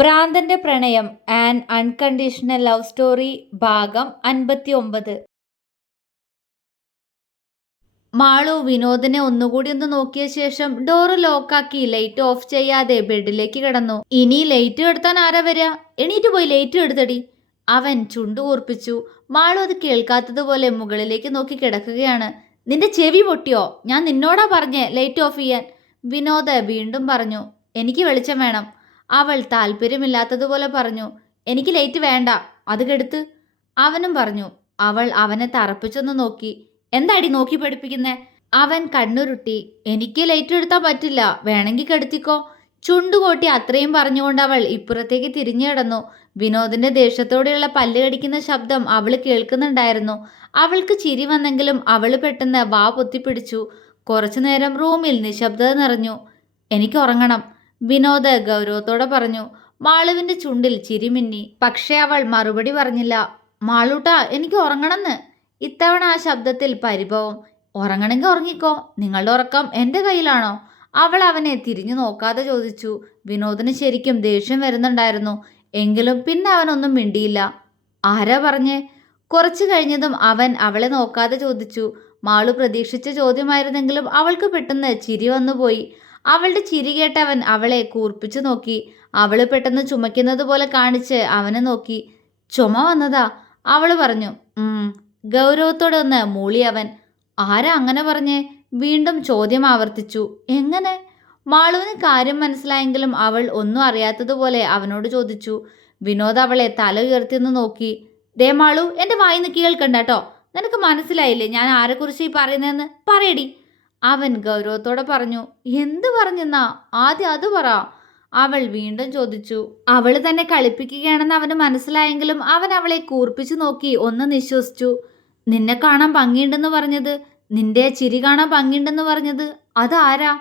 ഭ്രാന്തന്റെ പ്രണയം and unconditional love story ഭാഗം അൻപത്തി ഒമ്പത് മാളു വിനോദിനെ ഒന്നുകൂടി ഒന്ന് നോക്കിയ ശേഷം ഡോറ് ലോക്കാക്കി ലൈറ്റ് ഓഫ് ചെയ്യാതെ ബെഡിലേക്ക് കിടന്നു. ഇനി ലൈറ്റ് എടുത്താൻ ആരാ വരിക എണീറ്റ് പോയി ലൈറ്റ് എടുത്തടി. അവൻ ചുണ്ടു കൂർപ്പിച്ചു. മാളു അത് കേൾക്കാത്തതുപോലെ മുകളിലേക്ക് നോക്കി കിടക്കുകയാണ്. നിന്റെ ചെവി പൊട്ടിയോ? ഞാൻ നിന്നോടാ പറഞ്ഞേ ലൈറ്റ് ഓഫ് ചെയ്യാൻ. വിനോദ് വീണ്ടും പറഞ്ഞു എനിക്ക് വെളിച്ചം വേണം. അവൾ താല്പര്യമില്ലാത്തതുപോലെ പറഞ്ഞു എനിക്ക് ലൈറ്റ് വേണ്ട അത് കെടുത്ത്. അവനും പറഞ്ഞു അവൾ അവനെ തറപ്പിച്ചൊന്ന് നോക്കി. എന്താടി നോക്കി പഠിപ്പിക്കുന്നേ? അവൻ കണ്ണുരുട്ടി എനിക്ക് ലൈറ്റ് എടുത്താൻ പറ്റില്ല വേണമെങ്കിൽ കെടുത്തിക്കോ. ചുണ്ടുകൂട്ടി അത്രയും പറഞ്ഞുകൊണ്ട് അവൾ ഇപ്പുറത്തേക്ക് തിരിഞ്ഞു കിടന്നു വിനോദിന്റെ ദേഷ്യത്തോടെയുള്ള പല്ല് കടിക്കുന്ന ശബ്ദം അവൾ കേൾക്കുന്നുണ്ടായിരുന്നു. അവൾക്ക് ചിരി വന്നെങ്കിലും അവൾ പെട്ടെന്ന് വാ പൊത്തിപ്പിടിച്ചു. കുറച്ചു നേരം റൂമിൽ നിശബ്ദത നിറഞ്ഞു. എനിക്ക് ഉറങ്ങണം. വിനോദ് ഗൗരവത്തോടെ പറഞ്ഞു മാളുവിന്റെ ചുണ്ടിൽ ചിരിമിന്നി പക്ഷേ അവൾ മറുപടി പറഞ്ഞില്ല. മാളൂട്ട എനിക്ക് ഉറങ്ങണമെന്ന് ഇത്തവണ ആ ശബ്ദത്തിൽ പരിഭവം. ഉറങ്ങണമെങ്കിൽ ഉറങ്ങിക്കോ. നിങ്ങളുടെ ഉറക്കം എന്റെ കയ്യിലാണോ അവൾ അവനെ തിരിഞ്ഞു നോക്കാതെ ചോദിച്ചു. വിനോദിന് ശരിക്കും ദേഷ്യം വരുന്നുണ്ടായിരുന്നു. എങ്കിലും പിന്നെ അവനൊന്നും മിണ്ടിയില്ല. ആരാ പറഞ്ഞേ കുറച്ചു കഴിഞ്ഞതും അവൻ അവളെ നോക്കാതെ ചോദിച്ചു. മാളു പ്രതീക്ഷിച്ച ചോദ്യമായിരുന്നെങ്കിലും അവൾക്ക് പെട്ടെന്ന് ചിരി വന്നുപോയി. അവളുടെ ചിരി കേട്ടവൻ അവളെ കൂർപ്പിച്ചു നോക്കി. അവൾ പെട്ടെന്ന് ചുമയ്ക്കുന്നത് പോലെ കാണിച്ച് അവനെ നോക്കി. ചുമ വന്നതാ അവൾ പറഞ്ഞു. ഗൗരവത്തോടെ ഒന്ന് മൂളി അവൻ. ആരാ അങ്ങനെ പറഞ്ഞ്? വീണ്ടും ചോദ്യം ആവർത്തിച്ചു. എങ്ങനെ? മാളുവിന് കാര്യം മനസ്സിലായെങ്കിലും അവൾ ഒന്നും അറിയാത്തതുപോലെ അവനോട് ചോദിച്ചു. വിനോദ് അവളെ തല ഉയർത്തിയെന്ന് നോക്കി. ദേ മാളു എന്റെ വായിന്ന് കേൾക്കണ്ട കേട്ടോ നിനക്ക് മനസ്സിലായില്ലേ ഞാൻ ആരെക്കുറിച്ച് ഈ പറയുന്നതെന്ന്? പറയടി. അവൻ ഗൗരവത്തോടെ പറഞ്ഞു എന്ത് പറഞ്ഞെന്നാ? ആദ്യം അത് പറ. അവൾ വീണ്ടും ചോദിച്ചു അവൾ തന്നെ കളിപ്പിക്കുകയാണെന്ന് അവന് മനസ്സിലായെങ്കിലും അവൻ അവളെ കൂർപ്പിച്ചു നോക്കി ഒന്ന് നിശ്വസിച്ചു. നിന്നെ കാണാൻ ഭംഗിയുണ്ടെന്ന് പറഞ്ഞത്? നിന്റെ ചിരി കാണാൻ ഭംഗിയുണ്ടെന്ന് പറഞ്ഞത്? അതാരാ?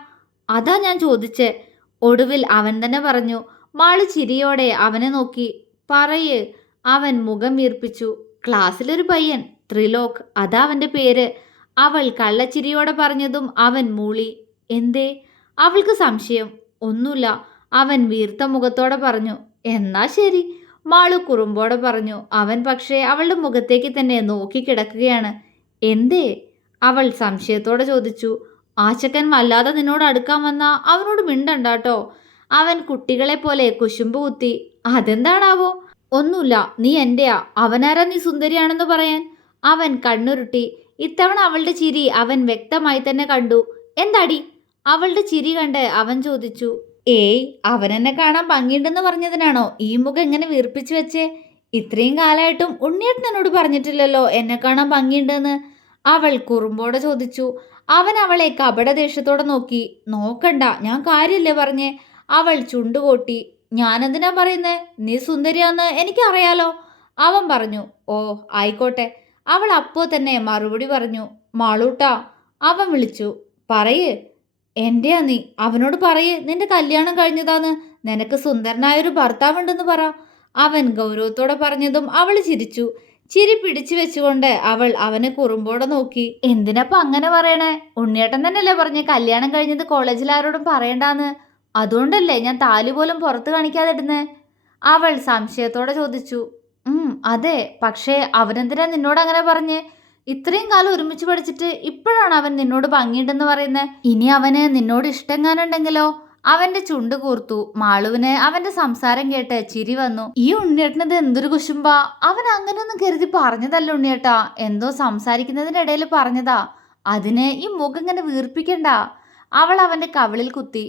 അതാ ഞാൻ ചോദിച്ചേ. ഒടുവിൽ അവൻ തന്നെ പറഞ്ഞു മാൾ ചിരിയോടെ അവനെ നോക്കി. പറയേ. അവൻ മുഖം വീർപ്പിച്ചു ക്ലാസ്സിലൊരു പയ്യൻ ത്രിലോക് അതാ അവന്റെ പേര്. അവൾ കള്ളച്ചിരിയോടെ പറഞ്ഞതും അവൻ മൂളി എന്തേ? അവൾക്ക് സംശയം ഒന്നുമില്ല. അവൻ വീർത്ത മുഖത്തോടെ പറഞ്ഞു എന്നാ ശരി. മാളു കുറുമ്പോടെ പറഞ്ഞു അവൻ പക്ഷേ അവളുടെ മുഖത്തേക്ക് തന്നെ നോക്കിക്കിടക്കുകയാണ്. എന്തേ? അവൾ സംശയത്തോടെ ചോദിച്ചു ആശക്കൻ വല്ലാതെ നിന്നോട് അടുക്കാൻ വന്ന അവനോട് മിണ്ടണ്ടാട്ടോ? അവൻ കുട്ടികളെ പോലെ കുശുമ്പ് കുത്തി അതെന്താണാവോ? ഒന്നുമില്ല നീ എന്റെയാ. അവനാരാ നീ സുന്ദരിയാണെന്ന് പറയാൻ? അവൻ കണ്ണുരുട്ടി ഇത്തവണ അവളുടെ ചിരി അവൻ വ്യക്തമായി തന്നെ കണ്ടു. എന്താടി? അവളുടെ ചിരി കണ്ട് അവൻ ചോദിച്ചു ഏയ് അവനെന്നെ കാണാൻ ഭംഗിയുണ്ടെന്ന് പറഞ്ഞതിനാണോ ഈ മുഖം എങ്ങനെ വീർപ്പിച്ചു വെച്ചേ? ഇത്രയും കാലമായിട്ടും ഉണ്ണിയേട്ടൻ എന്നോട് പറഞ്ഞിട്ടില്ലല്ലോ എന്നെ കാണാൻ ഭംഗിയുണ്ടെന്ന്. അവൾ കുറുമ്പോടെ ചോദിച്ചു അവൻ അവളെ കപട ദേഷ്യത്തോടെ നോക്കി. നോക്കണ്ട ഞാൻ കാര്യല്ലേ പറഞ്ഞേ? അവൾ ചുണ്ടുകൊട്ടി ഞാനെന്തിനാ പറയുന്നേ? നീ സുന്ദരിയാന്ന് എനിക്കറിയാലോ. അവൻ പറഞ്ഞു ഓ ആയിക്കോട്ടെ. അവൾ അപ്പോൾ തന്നെ മറുപടി പറഞ്ഞു മാളൂട്ടാ അവൻ വിളിച്ചു പറയേ എന്റെയാ നീ അവനോട് പറയേ നിന്റെ കല്യാണം കഴിഞ്ഞതാന്ന് നിനക്ക് സുന്ദരനായൊരു ഭർത്താവുണ്ടെന്ന് പറ അവൻ ഗൗരവത്തോടെ പറഞ്ഞതും അവൾ ചിരിച്ചു ചിരി പിടിച്ചു വെച്ചുകൊണ്ട് അവൾ അവനെ കുറുമ്പോടെ നോക്കി എന്തിനപ്പ അങ്ങനെ പറയണേ? ഉണ്ണിയേട്ടൻ തന്നെയല്ലേ പറഞ്ഞ് കല്യാണം കഴിഞ്ഞത് കോളേജിൽ ആരോടും പറയണ്ടാന്ന് അതുകൊണ്ടല്ലേ ഞാൻ താലി പോലും പുറത്ത് കാണിക്കാതെ ഇടുന്നേ അവൾ സംശയത്തോടെ ചോദിച്ചു അതെ പക്ഷേ അവനെന്തിനാ നിന്നോട് അങ്ങനെ പറഞ്ഞ്? ഇത്രയും കാലം ഒരുമിച്ച് പഠിച്ചിട്ട് ഇപ്പോഴാണ് അവൻ നിന്നോട് ഭംഗിയുണ്ടെന്ന് പറയുന്നത് ഇനി അവന് നിന്നോട് ഇഷ്ടം ഇഷ്ടങ്ങാനുണ്ടെങ്കിലോ? അവന്റെ ചുണ്ട് കൂർത്തു മാളുവിന് അവന്റെ സംസാരം കേട്ട് ചിരി വന്നു. ഈ ഉണ്ണിയേട്ടനത് എന്തൊരു കുശുമ്പ. അവൻ അങ്ങനെയൊന്നും കരുതി പറഞ്ഞതല്ല ഉണ്ണിയേട്ടാ. എന്തോ സംസാരിക്കുന്നതിനിടയിൽ പറഞ്ഞതാ. അതിന് ഈ മുഖം ഇങ്ങനെ വീർപ്പിക്കണ്ട. അവൾ അവന്റെ കവിളിൽ കുത്തി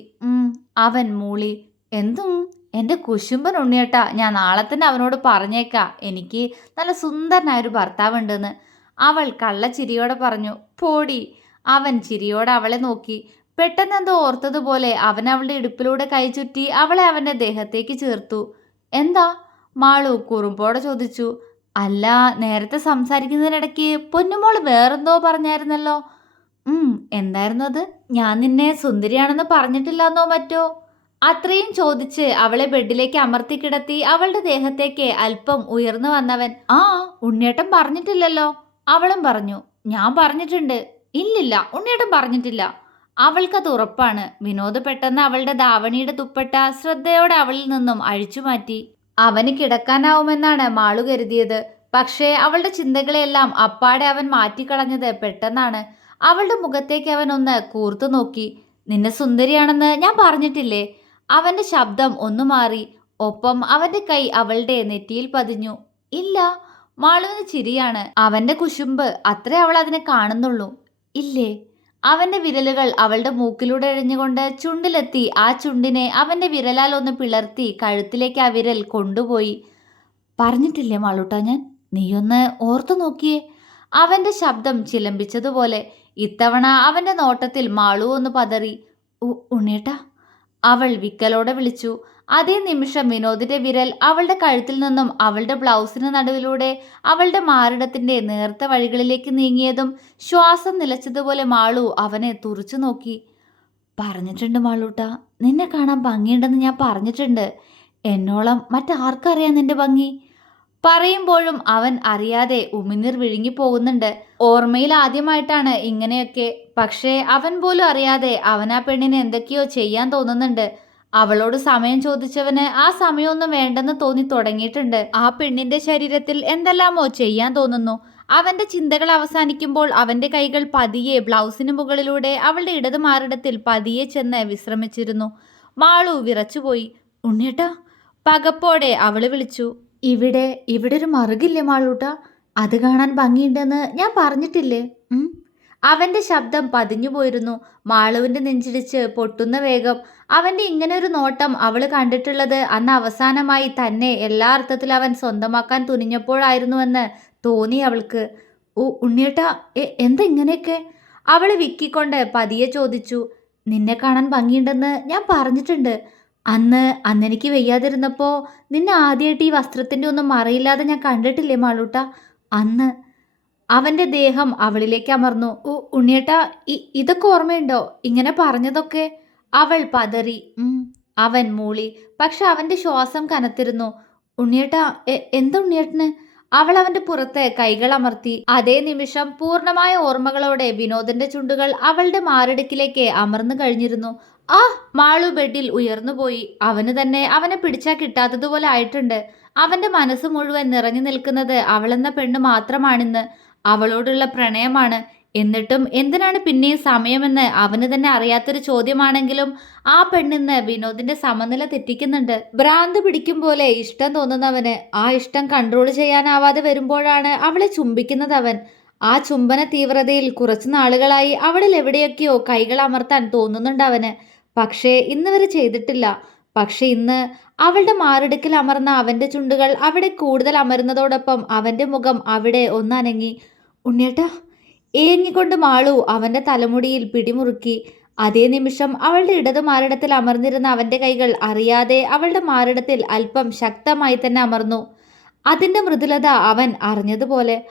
അവൻ മൂളി. എന്തും? എന്റെ കുശുമ്പൻ ഉണ്ണിയേട്ടാ ഞാൻ നാളെ തന്നെ അവനോട് പറഞ്ഞേക്കാം. എനിക്ക് നല്ല സുന്ദരനായ ഒരു ഭർത്താവുണ്ടെന്ന്. അവൾ കള്ളച്ചിരിയോടെ പറഞ്ഞു പോടി. അവൻ ചിരിയോടെ അവളെ നോക്കി. പെട്ടെന്ന് എന്തോ ഓർത്തതുപോലെ അവൻ അവളുടെ ഇടുപ്പിലൂടെ കൈ ചുറ്റി അവളെ അവന്റെ ദേഹത്തേക്ക് ചേർത്തു. എന്താ? മാളു കുറുമ്പോടെ ചോദിച്ചു. അല്ല നേരത്തെ സംസാരിക്കുന്നതിനിടയ്ക്ക് പൊന്നുമോൾ വേറെന്തോ പറഞ്ഞായിരുന്നല്ലോ. ഉം എന്തായിരുന്നു അത്? ഞാൻ നിന്നെ സുന്ദരിയാണെന്ന് പറഞ്ഞിട്ടില്ലെന്നോ മറ്റോ? അത്രയും ചോദിച്ച് അവളെ ബെഡിലേക്ക് അമർത്തി കിടത്തി അവളുടെ ദേഹത്തേക്ക് അല്പം ഉയർന്നു വന്നവൻ ആ ഉണ്ണിയേട്ടൻ പറഞ്ഞിട്ടില്ലല്ലോ. അവളും പറഞ്ഞു ഞാൻ പറഞ്ഞിട്ടുണ്ട്. ഇല്ലില്ല ഉണ്ണിയേട്ടൻ പറഞ്ഞിട്ടില്ല. അവൾക്കത് ഉറപ്പാണ്. വിനോദ് പെട്ടെന്ന് അവളുടെ ദാവണിയുടെ തുപ്പട്ട ശ്രദ്ധയോടെ അവളിൽ നിന്നും അഴിച്ചുമാറ്റി അവന് കിടക്കാനാവുമെന്നാണ് മാളു കരുതിയത്. പക്ഷേ അവളുടെ ചിന്തകളെല്ലാം അപ്പാടെ അവൻ മാറ്റിക്കളഞ്ഞത് പെട്ടെന്നാണ്. അവളുടെ മുഖത്തേക്ക് അവൻ ഒന്ന് കൂർത്തു നോക്കി നിന്നെ സുന്ദരിയാണെന്ന് ഞാൻ പറഞ്ഞിട്ടില്ലേ? അവന്റെ ശബ്ദം ഒന്നു മാറി. ഒപ്പം അവന്റെ കൈ അവളുടെ നെറ്റിയിൽ പതിഞ്ഞു. ഇല്ല മാളുവിന് ചിരിയാണ്. അവന്റെ കുശുമ്പ് അത്രേ അവൾ അതിനെ കാണുന്നുള്ളൂ. ഇല്ലേ? അവന്റെ വിരലുകൾ അവളുടെ മൂക്കിലൂടെ എഴിഞ്ഞുകൊണ്ട് ചുണ്ടിലെത്തി. ആ ചുണ്ടിനെ അവന്റെ വിരലാൽ ഒന്ന് പിളർത്തി കഴുത്തിലേക്ക് ആ വിരൽ കൊണ്ടുപോയി. പറഞ്ഞിട്ടില്ലേ മാളൂട്ടാ ഞാൻ? നീയൊന്ന് ഓർത്തു നോക്കിയേ. അവന്റെ ശബ്ദം ചിലമ്പിച്ചതുപോലെ ഇത്തവണ അവന്റെ നോട്ടത്തിൽ മാളു ഒന്ന് പതറി. "ഉ- ഉണ്ണീട്ടാ അവൾ വിക്കലോടെ വിളിച്ചു. അതേ നിമിഷം വിനോദിന്റെ വിരൽ അവളുടെ കഴുത്തിൽ നിന്നും അവളുടെ ബ്ലൗസിന് നടുവിലൂടെ അവളുടെ മാറിടത്തിന്റെ നേർത്ത വഴികളിലേക്ക് നീങ്ങിയതും ശ്വാസം നിലച്ചതുപോലെ മാളു അവനെ തുറച്ചു നോക്കി. പറഞ്ഞിട്ടുണ്ട് മാളൂട്ട. നിന്നെ കാണാൻ ഭംഗിയുണ്ടെന്ന് ഞാൻ പറഞ്ഞിട്ടുണ്ട്. എന്നോളം മറ്റാർക്കറിയാം നിന്റെ ഭംഗി? പറയുമ്പോഴും അവൻ അറിയാതെ ഉമിനീർ വിഴുങ്ങി പോകുന്നുണ്ട്. ഓർമ്മയിൽ ആദ്യമായിട്ടാണ് ഇങ്ങനെയൊക്കെ. പക്ഷേ അവൻ പോലും അറിയാതെ അവൻ ആ പെണ്ണിന് എന്തൊക്കെയോ ചെയ്യാൻ തോന്നുന്നുണ്ട്. അവളോട് സമയം ചോദിച്ചവന് ആ സമയമൊന്നും വേണ്ടെന്ന് തോന്നി തുടങ്ങിയിട്ടുണ്ട്. ആ പെണ്ണിന്റെ ശരീരത്തിൽ എന്തെല്ലാമോ ചെയ്യാൻ തോന്നുന്നു. അവന്റെ ചിന്തകൾ അവസാനിക്കുമ്പോൾ അവന്റെ കൈകൾ പതിയെ ബ്ലൗസിന് മുകളിലൂടെ അവളുടെ ഇടത് മാറിടത്തിൽ പതിയെ ചെന്ന് വിശ്രമിച്ചിരുന്നു. മാളു വിറച്ചുപോയി. ഉണ്ണിയേട്ടാ പകപ്പോടെ അവൾ വിളിച്ചു. ഇവിടെ ഇവിടെ ഒരു മറുകില്ലേ മാളൂട്ട? അത് കാണാൻ ഭംഗിയുണ്ടെന്ന് ഞാൻ പറഞ്ഞിട്ടില്ലേ. അവന്റെ ശബ്ദം പതിഞ്ഞു പോയിരുന്നു. മാളുവിന്റെ നെഞ്ചിടിച്ച് പൊട്ടുന്ന വേഗം അവന്റെ ഇങ്ങനെ ഒരു നോട്ടം അവൾ കണ്ടിട്ടുള്ളത് അന്ന് അവസാനമായി തന്നെ എല്ലാ അർത്ഥത്തിലും അവൻ സ്വന്തമാക്കാൻ തുനിഞ്ഞപ്പോഴായിരുന്നുവെന്ന് തോന്നി അവൾക്ക്. ഓ ഉണ്ണിയേട്ട എന്താ ഇങ്ങനെയൊക്കെ? വിക്കിക്കൊണ്ട് പതിയെ ചോദിച്ചു. നിന്നെ കാണാൻ ഭംഗിയുണ്ടെന്ന് ഞാൻ പറഞ്ഞിട്ടുണ്ട്. അന്ന് അന്നെനിക്ക് വയ്യാതിരുന്നപ്പോൾ നിന്നെ ആദ്യമായിട്ട് ഈ വസ്ത്രത്തിന്റെ ഒന്നും മറയില്ലാതെ ഞാൻ കണ്ടിട്ടില്ലേ മാളൂട്ട? അന്ന് അവന്റെ ദേഹം അവളിലേക്ക് അമർന്നു. ഓ ഉണ്ണിയേട്ടാ ഇതൊക്കെ ഓർമ്മയുണ്ടോ? ഇങ്ങനെ പറഞ്ഞതൊക്കെ? അവൾ പതറി. അവൻ മൂളി. പക്ഷെ അവന്റെ ശ്വാസം കനത്തിരുന്നു. ഉണ്ണിയേട്ട എന്താ ഉണ്ണിയേട്ടന്? അവൾ അവന്റെ പുറത്ത് കൈകൾ അമർത്തി. അതേ നിമിഷം പൂർണമായ ഓർമ്മകളോടെ വിനോദന്റെ ചുണ്ടുകൾ അവളുടെ മാറിടുക്കിലേക്ക് അമർന്നു കഴിഞ്ഞിരുന്നു. ആ മാളു ബെഡിൽ ഉയർന്നുപോയി അവന് തന്നെ അവനെ പിടിച്ചാൽ കിട്ടാത്തതുപോലെ ആയിട്ടുണ്ട്. അവന്റെ മനസ്സ് മുഴുവൻ നിറഞ്ഞു നിൽക്കുന്നത് അവളെന്ന പെണ്ണ് മാത്രമാണിന്ന് അവളോടുള്ള പ്രണയമാണ്. എന്നിട്ടും എന്തിനാണ് പിന്നെയും സമയമെന്ന് അവന് തന്നെ അറിയാത്തൊരു ചോദ്യമാണെങ്കിലും ആ പെണ്ണിന്ന് വിനോദിന്റെ സമനില തെറ്റിക്കുന്നുണ്ട്. ഭ്രാന്ത് പിടിക്കും പോലെ ഇഷ്ടം തോന്നുന്നവന് ആ ഇഷ്ടം കൺട്രോൾ ചെയ്യാനാവാതെ വരുമ്പോഴാണ് അവളെ ചുംബിക്കുന്നത് അവൻ. ആ ചുംബന തീവ്രതയിൽ കുറച്ചു നാളുകളായി അവളിൽ എവിടെയൊക്കെയോ കൈകൾ അമർത്താൻ തോന്നുന്നുണ്ട് അവന്. പക്ഷേ ഇന്ന് വരെ ചെയ്തിട്ടില്ല. പക്ഷെ ഇന്ന് അവളുടെ മാറിടുക്കിൽ അമർന്ന അവന്റെ ചുണ്ടുകൾ അവിടെ കൂടുതൽ അമരുന്നതോടൊപ്പം അവന്റെ മുഖം അവിടെ ഒന്നനങ്ങി. ഉണ്ണിയേട്ടാ ഏങ്ങിക്കൊണ്ട് മാളു അവന്റെ തലമുടിയിൽ പിടിമുറുക്കി. അതേ നിമിഷം അവളുടെ ഇടത് മാറിടത്തിൽ അമർന്നിരുന്ന അവന്റെ കൈകൾ അറിയാതെ അവളുടെ മാറിടത്തിൽ അല്പം ശക്തമായി തന്നെ അമർന്നു. അതിന്റെ മൃദുലത അവൻ അറിഞ്ഞതുപോലെ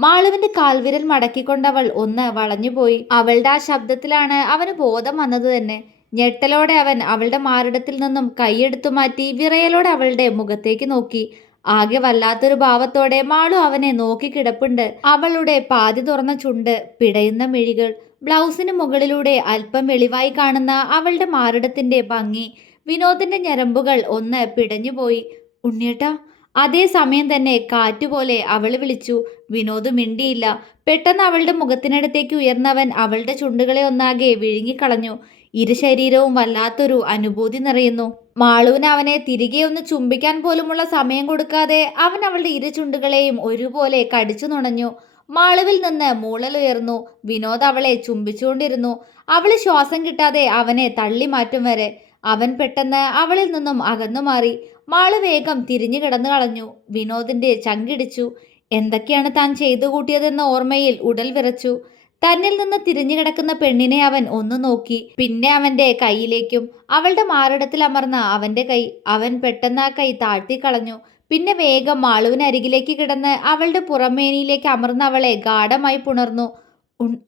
മാളുവിന്റെ കാൽവിരൽ മടക്കിക്കൊണ്ടവൾ ഒന്ന് വളഞ്ഞുപോയി. അവളുടെ ആ ശബ്ദത്തിലാണ് അവന് ബോധം വന്നത് തന്നെ. ഞെട്ടലോടെ അവൻ അവളുടെ മാറിടത്തിൽ നിന്നും കൈയെടുത്തു മാറ്റി വിറയലോടെ അവളുടെ മുഖത്തേക്ക് നോക്കി. ആകെ വല്ലാത്തൊരു ഭാവത്തോടെ മാളു അവനെ നോക്കി കിടപ്പുണ്ട്. അവളുടെ പാതി തുറന്ന ചുണ്ട് പിടയുന്ന മിഴികൾ ബ്ലൗസിന് മുകളിലൂടെ അല്പം വെളിവായി കാണുന്ന അവളുടെ മാറിടത്തിന്റെ ഭംഗി വിനോദിന്റെ ഞരമ്പുകൾ ഒന്ന് പിടഞ്ഞുപോയി. ഉണ്ണിയേട്ടാ അതേ സമയം തന്നെ കാറ്റുപോലെ അവൾ വിളിച്ചു. വിനോദ് മിണ്ടിയില്ല. പെട്ടെന്ന് അവളുടെ മുഖത്തിനടുത്തേക്ക് ഉയർന്നവൻ അവളുടെ ചുണ്ടുകളെ ഒന്നാകെ വിഴുങ്ങിക്കളഞ്ഞു. ഇരു ശരീരവും വല്ലാത്തൊരു അനുഭൂതി നിറയുന്നു. മാളുവിന് അവനെ തിരികെ ഒന്ന് ചുംബിക്കാൻ പോലുമുള്ള സമയം കൊടുക്കാതെ അവൻ അവളുടെ ഇരു ചുണ്ടുകളെയും ഒരുപോലെ കടിച്ചു നുണഞ്ഞു. മാളുവിൽ നിന്ന് മൂളലുയർന്നു. വിനോദ് അവളെ ചുംബിച്ചുകൊണ്ടിരുന്നു. അവൾ ശ്വാസം കിട്ടാതെ അവനെ തള്ളി മാറ്റും വരെ. അവൻ പെട്ടെന്ന് അവളിൽ നിന്നും അകന്നു മാറി. മാൾ വേഗം തിരിഞ്ഞു കിടന്നു കളഞ്ഞു. വിനോദിന്റെ ചങ്കിടിച്ചു. എന്തൊക്കെയാണ് താൻ ചെയ്തു കൂട്ടിയതെന്ന ഓർമ്മയിൽ ഉടൽ വിറച്ചു. തന്നിൽ നിന്ന് തിരിഞ്ഞു കിടക്കുന്ന പെണ്ണിനെ അവൻ ഒന്ന് നോക്കി. പിന്നെ അവന്റെ കൈയിലേക്കും അവളുടെ മാറിടത്തിൽ അമർന്ന അവന്റെ കൈ അവൻ പെട്ടെന്ന് ആ കൈ താഴ്ത്തിക്കളഞ്ഞു പിന്നെ വേഗം മാളുവിനരികിലേക്ക് കിടന്ന് അവളുടെ പുറമേനിയിലേക്ക് അമർന്ന അവളെ ഗാഠമായി പുണർന്നു.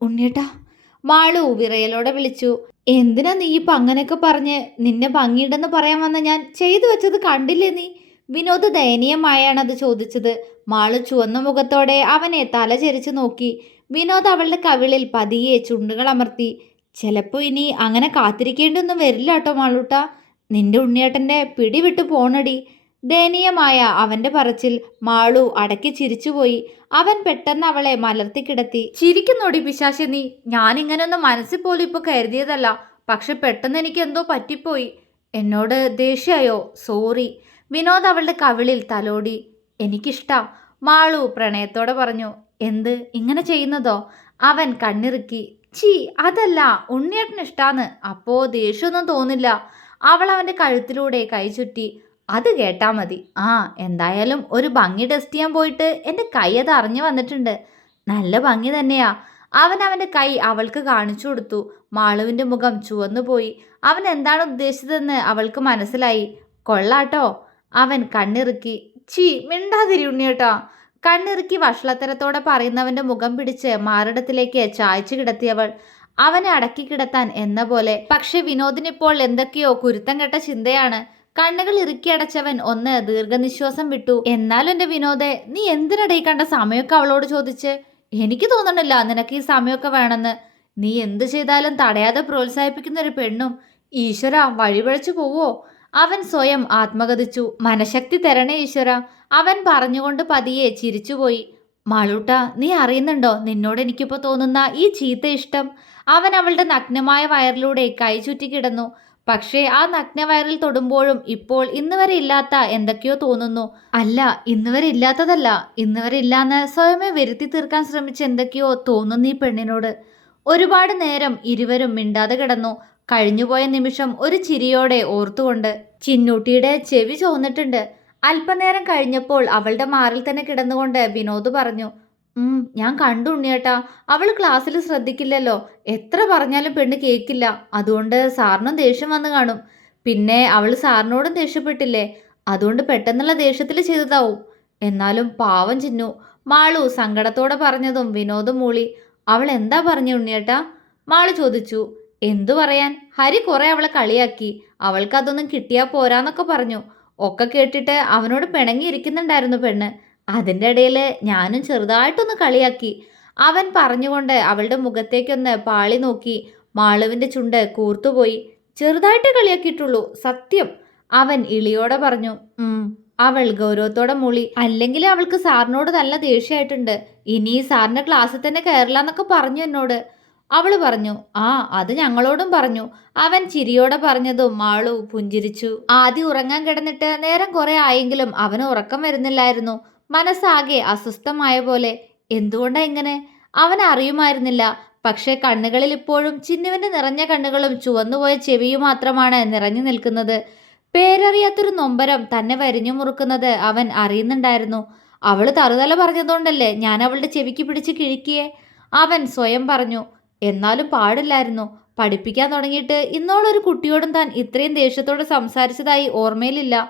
ഉണ്ണിട്ടാ മാളു വിറയലോടെ വിളിച്ചു. എന്തിനാ നീ ഇപ്പൊ അങ്ങനെയൊക്കെ പറഞ്ഞ്? നിന്നെ ഭംഗിയുണ്ടെന്ന് പറയാൻ വന്ന ഞാൻ ചെയ്തു വെച്ചത് കണ്ടില്ലേ നീ? വിനോദ് ദയനീയമായാണ് അത് ചോദിച്ചത്. മാളു ചുവന്ന മുഖത്തോടെ അവനെ തല ചെരിച്ചു നോക്കി. വിനോദ് അവളുടെ കവിളിൽ പതിയെ ചുണ്ടുകൾ അമർത്തി ചിലപ്പോൾ ഇനി അങ്ങനെ കാത്തിരിക്കേണ്ടൊന്നും വരില്ല കേട്ടോ മാളൂട്ട. നിന്റെ ഉണ്ണിയേട്ടന്റെ പിടി വിട്ടു പോണടി. ദയനീയമായ അവന്റെ പറച്ചിൽ മാളു അടക്കി ചിരിച്ചുപോയി. അവൻ പെട്ടെന്ന് അവളെ മലർത്തി കിടത്തി ചിരിക്കുന്നോടി പിശാശ നീ. ഞാൻ ഇങ്ങനെയൊന്നും മനസ്സിൽ പോലും ഇപ്പൊ കരുതിയതല്ല. പക്ഷെ പെട്ടെന്ന് എനിക്ക് എന്തോ പറ്റിപ്പോയി. എന്നോട് ദേഷ്യായോ? സോറി. വിനോദ് അവളുടെ കവിളിൽ തലോടി എനിക്കിഷ്ടാ. മാളു പ്രണയത്തോടെ പറഞ്ഞു എന്ത്? ഇങ്ങനെ ചെയ്യുന്നതോ? അവൻ കണ്ണിറുക്കി ചീ അതല്ല ഉണ്ണിയേട്ടൻ ഇഷ്ടാന്ന്. അപ്പോ ദേഷ്യമൊന്നും തോന്നില്ല. അവൾ അവന്റെ കഴുത്തിലൂടെ കൈ ചുറ്റി അത് കേട്ടാ മതി. ആ എന്തായാലും ഒരു ഭംഗി ടെസ്റ്റ് ചെയ്യാൻ പോയിട്ട് എന്റെ കൈ അത് അറിഞ്ഞു വന്നിട്ടുണ്ട്. നല്ല ഭംഗി തന്നെയാ. അവൻ അവന്റെ കൈ അവൾക്ക് കാണിച്ചു കൊടുത്തു. മാളുവിന്റെ മുഖം ചുവന്നു പോയി. അവൻ എന്താണ് ഉദ്ദേശിച്ചതെന്ന് അവൾക്ക് മനസ്സിലായി. കൊള്ളാട്ടോ. അവൻ കണ്ണിറുക്കി ചീ മിണ്ടാതിരി ഉണ്ണിയേട്ടാ. കണ്ണിറുക്കി വഷളത്തരത്തോടെ പറയുന്നവന്റെ മുഖം പിടിച്ച് മാറിടത്തിലേക്ക് ചായച്ചു കിടത്തിയവൾ അവനെ അടക്കി കിടത്താൻ എന്ന പോലെ. പക്ഷെ വിനോദിനിപ്പോൾ എന്തൊക്കെയോ കുരുത്തം കെട്ട ചിന്തയാണ്. കണ്ണുകൾ ഇറുക്കി അടച്ചവൻ ഒന്ന് ദീർഘനിശ്വാസം വിട്ടു. എന്നാലും എന്റെ വിനോദെ നീ എന്തിനടയിൽ കണ്ട സമയമൊക്കെ അവളോട് ചോദിച്ച്? എനിക്ക് തോന്നണില്ല നിനക്ക് ഈ സമയമൊക്കെ വേണമെന്ന്. നീ എന്ത് ചെയ്താലും തടയാതെ പ്രോത്സാഹിപ്പിക്കുന്ന ഒരു പെണ്ണും ഈശ്വര വഴിപഴച്ചു പോവോ? അവൻ സ്വയം ആത്മകഥിച്ചു മനഃശക്തി തരണേ ഈശ്വര. അവൻ പറഞ്ഞുകൊണ്ട് പതിയെ ചിരിച്ചുപോയി. മാളൂട്ട നീ അറിയുന്നുണ്ടോ? നിന്നോട് എനിക്കിപ്പോൾ തോന്നുന്ന ഈ ചീത്ത ഇഷ്ടം. അവൻ അവളുടെ നഗ്നമായ വയറിലൂടെ കൈ ചുറ്റി കിടന്നു. പക്ഷേ ആ നഗ്ന വയറിൽ തൊടുമ്പോഴും ഇപ്പോൾ ഇന്ന് വരെ ഇല്ലാത്ത എന്തൊക്കെയോ തോന്നുന്നു. അല്ല ഇന്ന് വരെ ഇല്ലാത്തതല്ല. ഇന്ന് വരെ ഇല്ലാന്ന് സ്വയമേ വരുത്തി തീർക്കാൻ ശ്രമിച്ച എന്തൊക്കെയോ തോന്നുന്നു ഈ പെണ്ണിനോട്. ഒരുപാട് നേരം ഇരുവരും മിണ്ടാതെ കിടന്നു. കഴിഞ്ഞുപോയ നിമിഷം ഒരു ചിരിയോടെ ഓർത്തുകൊണ്ട് ചിന്നൂട്ടിയുടെ ചെവി ചോന്നിട്ടുണ്ട്. അല്പനേരം കഴിഞ്ഞപ്പോൾ അവളുടെ മാറിൽ തന്നെ കിടന്നുകൊണ്ട് വിനോദ് പറഞ്ഞു ഞാൻ കണ്ടു ഉണ്ണിയേട്ടാ അവൾ ക്ലാസ്സിൽ ശ്രദ്ധിക്കില്ലല്ലോ. എത്ര പറഞ്ഞാലും പെണ്ണ് കേൾക്കില്ല അതുകൊണ്ട് സാറിനും ദേഷ്യം വന്നു കാണും. പിന്നെ അവൾ സാറിനോടും ദേഷ്യപ്പെട്ടില്ലേ? അതുകൊണ്ട് പെട്ടെന്നുള്ള ദേഷ്യത്തിൽ ചെയ്തതാവും. എന്നാലും പാവം ചിന്നു. മാളു സങ്കടത്തോടെ പറഞ്ഞതും വിനോദം മൂളി അവൾ എന്താ പറഞ്ഞു ഉണ്ണിയേട്ടാ? മാളു ചോദിച്ചു എന്തു പറയാൻ? ഹരി കുറെ അവളെ കളിയാക്കി. അവൾക്ക് അതൊന്നും കിട്ടിയാ പോരാന്നൊക്കെ പറഞ്ഞു. ഒക്കെ കേട്ടിട്ട് അവനോട് പിണങ്ങിയിരിക്കുന്നുണ്ടായിരുന്നു പെണ്ണ്. അതിന്റെ ഇടയിൽ ഞാനും ചെറുതായിട്ടൊന്ന് കളിയാക്കി. അവൻ പറഞ്ഞുകൊണ്ട് അവളുടെ മുഖത്തേക്കൊന്ന് പാളി നോക്കി. മാളുവിന്റെ ചുണ്ട് കൂർത്തുപോയി. ചെറുതായിട്ട് കളിയാക്കിയിട്ടുള്ളൂ സത്യം. അവൻ ഇളിയോടെ പറഞ്ഞു അവൾ ഗൗരവത്തോടെ മൂളി. അല്ലെങ്കിൽ അവൾക്ക് സാറിനോട് നല്ല ദേഷ്യമായിട്ടുണ്ട്. ഇനി സാറിന്റെ ക്ലാസ്സിൽ തന്നെ കയറില്ല എന്നൊക്കെ പറഞ്ഞു എന്നോട്. അവൾ പറഞ്ഞു ആ അത് ഞങ്ങളോടും പറഞ്ഞു. അവൻ ചിരിയോടെ പറഞ്ഞതും മാളു പുഞ്ചിരിച്ചു. ആദ്യം ഉറങ്ങാൻ കിടന്നിട്ട് നേരം കുറെ ആയെങ്കിലും അവന് ഉറക്കം വരുന്നില്ലായിരുന്നു. മനസ്സാകെ അസ്വസ്ഥമായ പോലെ എന്തുകൊണ്ടാ ഇങ്ങനെ? അവൻ അറിയുമായിരുന്നില്ല. പക്ഷേ കണ്ണുകളിൽ ഇപ്പോഴും ചിന്നുവിന്റെ നിറഞ്ഞ കണ്ണുകളും ചുവന്നുപോയ ചെവിയും മാത്രമാണ് നിറഞ്ഞു നിൽക്കുന്നത്. പേരറിയാത്തൊരു നൊമ്പരം തന്നെ വരിഞ്ഞു മുറുക്കുന്നത് അവൻ അറിയുന്നുണ്ടായിരുന്നു. അവൾ തറുതല പറഞ്ഞതുകൊണ്ടല്ലേ ഞാൻ അവളുടെ ചെവിക്ക് പിടിച്ച് കിഴിക്കിയേ അവൻ സ്വയം പറഞ്ഞു എന്നാലും പാടില്ലായിരുന്നു. പഠിപ്പിക്കാൻ തുടങ്ങിയിട്ട് ഇന്നോളൊരു കുട്ടിയോടും താൻ ഇത്രയും ദേഷ്യത്തോടെ സംസാരിച്ചതായി ഓർമ്മയിലില്ല.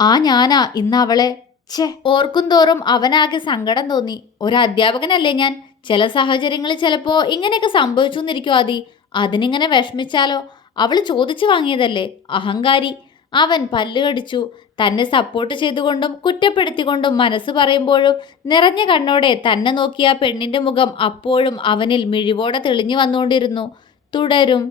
ആ ഞാനാ ഇന്ന് അവളെ. ഛേ ഓർക്കും തോറും അവനാകെ സങ്കടം തോന്നി. ഒരു അധ്യാപകനല്ലേ ഞാൻ? ചില സാഹചര്യങ്ങളിൽ ചിലപ്പോൾ ഇങ്ങനെയൊക്കെ സംഭവിച്ചു എന്നിരിക്കും ആദി അതിനിങ്ങനെ വിഷമിച്ചാലോ? അവൾ ചോദിച്ചു വാങ്ങിയതല്ലേ? അഹങ്കാരി. അവൻ പല്ലുകടിച്ചു തന്നെ സപ്പോർട്ട് ചെയ്തുകൊണ്ടും കുറ്റപ്പെടുത്തിക്കൊണ്ടും മനസ്സ് പറയുമ്പോഴും നിറഞ്ഞ കണ്ണോടെ തന്നെ നോക്കിയ പെണ്ണിന്റെ മുഖം അപ്പോഴും അവനിൽ മിഴിവോടെ തെളിഞ്ഞു വന്നുകൊണ്ടിരുന്നു. തുടരും.